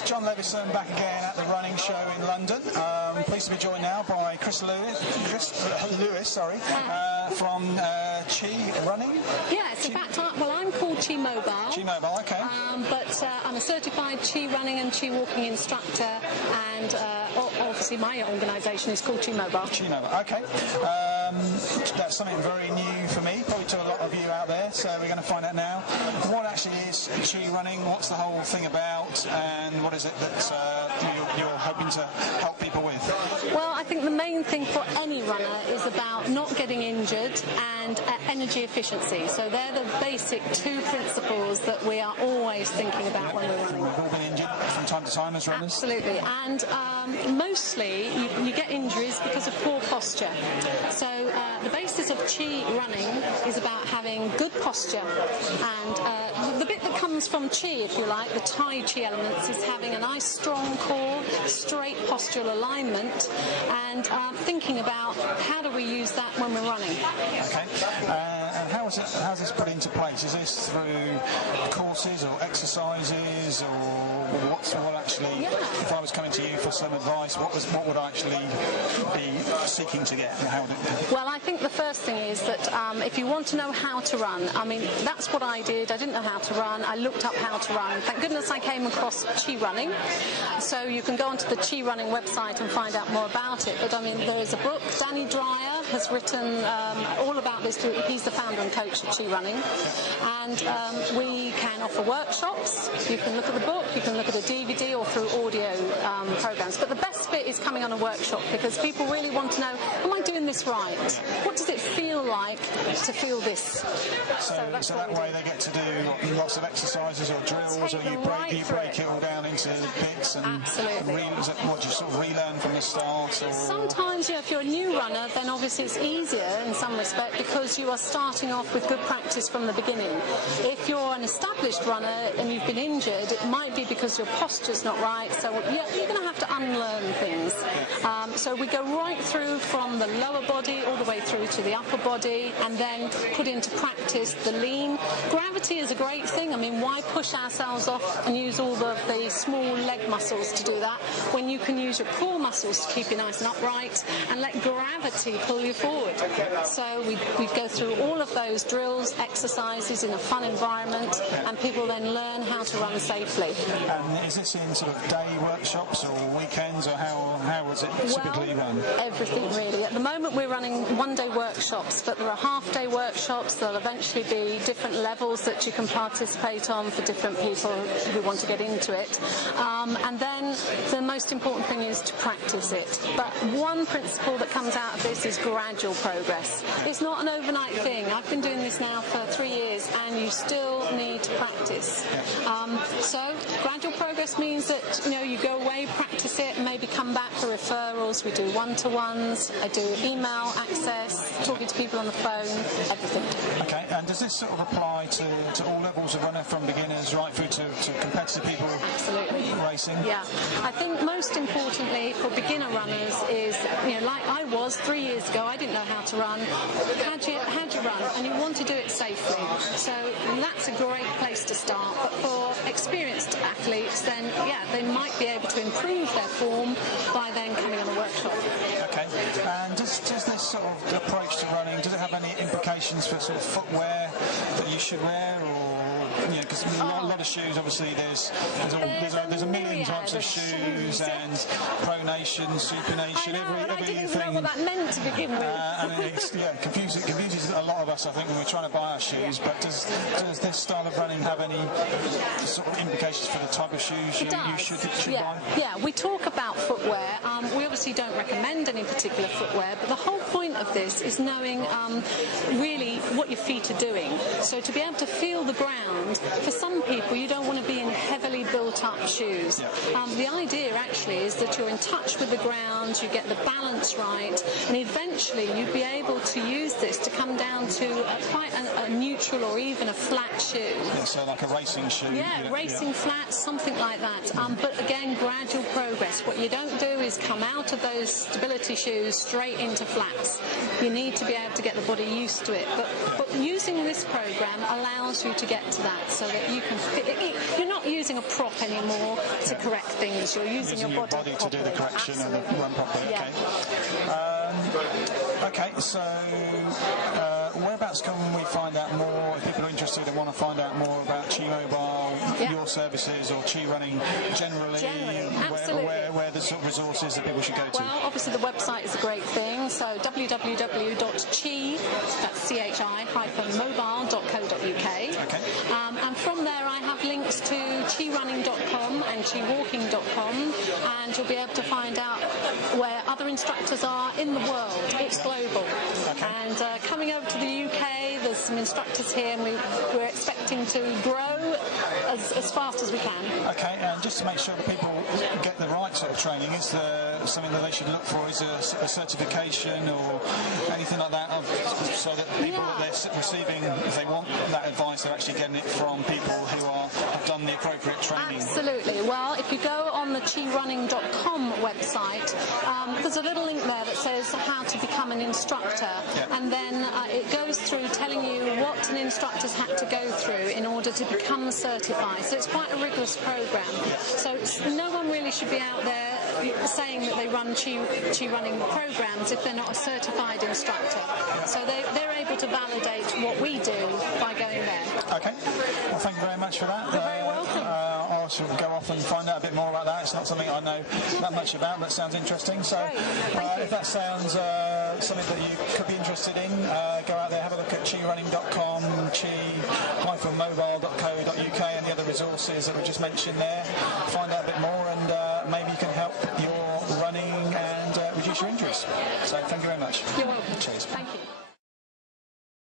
it's John Levison back again at the running show in London. Pleased to be joined now by Chris Lewis, from Chi Running. Yes, in fact, I'm called Chi Mobile. Chi Mobile, okay. But I'm a certified Chi Running and Chi Walking instructor, and obviously my organisation is called Chi Mobile. Chi Mobile, okay. That's something very new for me, probably to a lot of you out there, so we're going to find out now. What actually is Chi Running? What's the whole thing about, and what is it that you're hoping to help people with? Well, I think the main thing for any runner is about not getting injured and energy efficiency. So they're the basic two principles that we are always thinking about when we're running. We've all been injured from time to time as runners. Absolutely, and mostly you get injuries because of poor posture. So the basis of Chi Running is about having good posture, and the bit that comes from Chi, if you like, the Tai Chi elements, is having a nice strong core, straight postural alignment, and thinking about how do we use that when we're running. Okay. And how's this put into place? Is this through courses or exercises, or what actually? Yeah. If I was coming to you for some advice, what would I actually be seeking to get? Well, I think the first thing is that if you want to know how to run, I mean, that's what I did. I didn't know how to run. I looked up how to run. Thank goodness I came across Chi Running. So you can go onto the Chi Running website and find out more about it. But I mean, there is a book. Danny Dreyer has written all about this. He's the founder and coach of Chi Running. And we can offer workshops. You can look at the book, you can look at a DVD or through audio programs. But the best bit is coming on a workshop, because people really want to know, am I doing this right? What does it feel like to feel this? So that way they get to do lots of exercises or drills, or you break it all down into bits and what you sort of relearn from the start? Or? Sometimes, if you're a new runner, then obviously it's easier in some respect because you are starting off with good practice from the beginning. If you're an established runner and you've been injured, it might be because your posture's not right, so you're going to have to unlearn things. So we go right through from the lower body all the way through to the upper body, and then put into practice the lean. Gravity is a great thing. I mean, why push ourselves off and use all the small leg muscles to do that when you can use your core muscles to keep you nice and upright and let gravity pull you forward? So we go through all of those drills, exercises in a fun environment, and people then learn how to run safely. And is this in sort of day workshops or weekends, or how was it typically run? Everything really. At the moment we're running one-day workshops, but there are half-day workshops. There'll eventually be different levels that you can participate on for different people who want to get into it. And then the most important thing is to practice it. But one principle that comes out of this is gradual progress. It's not an overnight thing. I've been doing this now for 3 years, and you still need to practice. So gradual progress means that you go away, practice it, and maybe come back for referrals. We do one-to-ones. I do email access, talking to people on the phone, everything. Okay, and does this sort of apply to all levels of runner, from beginners right through to competitive people? Absolutely. Racing? Yeah. I think most importantly for beginner runners is, like I was 3 years ago, I didn't know how to run. How do you run? And you want to do it safely. So that's a great place to start. But for experienced athletes, then, they might be able to improve their form by then coming on a workshop. Okay. And does this sort of approach to running, does it have any implications for sort of footwear that you should wear, or because a lot of shoes, obviously there's a million types of shoes, and pronation, supination, everything. I didn't know what that meant to begin with. And it confuses a lot of us, I think, when we're trying to buy our shoes. But does this style of running have any sort of implications for the type of shoes you should buy? Yeah, we talk about footwear. We obviously don't recommend any particular footwear, but the whole point of this is knowing really what your feet are doing. So to be able to feel the ground, for some people you don't want to be in heavily built up shoes. The idea actually is that you're in touch with the ground, you get the balance right, and eventually you'd be able to use this to come down to quite a neutral or even a flat shoe. Yeah, so like a racing shoe. Racing flat, something like that. But again, gradual progress. What you don't do is come out of those stability shoes straight into flats. You need to be able to get the body used to it. But using this program allows you to get to that that so that you can fit it. You're not using a prop anymore to correct things. You're using your body to do the correction Absolutely. and run properly. Yeah. Okay, so whereabouts can we find out more if people are interested and want to find out more about Chi Mobile, your services, or Chi Running generally? Absolutely. Where the sort of resources that people should go to? Well, obviously the website is a great thing, so www.chi, that's chi-mobile.co.uk. Okay. And from there I have links to chirunning.com and chiwalking.com, and you'll be able to find out where other instructors are in the world. It's global. Okay. And coming over to the UK, there's some instructors here, and we're expecting to grow as fast as we can. Okay, and just to make sure that people get the right sort of training, is there something that they should look for? Is a certification or anything like that, so that people that they're receiving, if they want that advice, they're actually getting it from people who have done the appropriate training? Absolutely. Well, if you go on the chirunning.com website, there's a little link there that says how to become an instructor, and then it goes through telling you what an instructor's had to go through in order to become certified. So it's quite a rigorous program. So no one really should be out there saying that they run Chi Running programs if they're not a certified instructor. So they're able to validate what we do by going there. Okay. Well, thank you very much for that. You're very welcome. I shall go off and find out a bit more about that. It's not something I know that much about, but it sounds interesting. So if that sounds something that you could be interested in, go out there, have a look at chirunning.com, chi-mobile.co.uk, and the other resources that we just mentioned there. Find out a bit more, and maybe you can help your running and reduce your injuries. So thank you very much. You're welcome. Cheers. Thank you.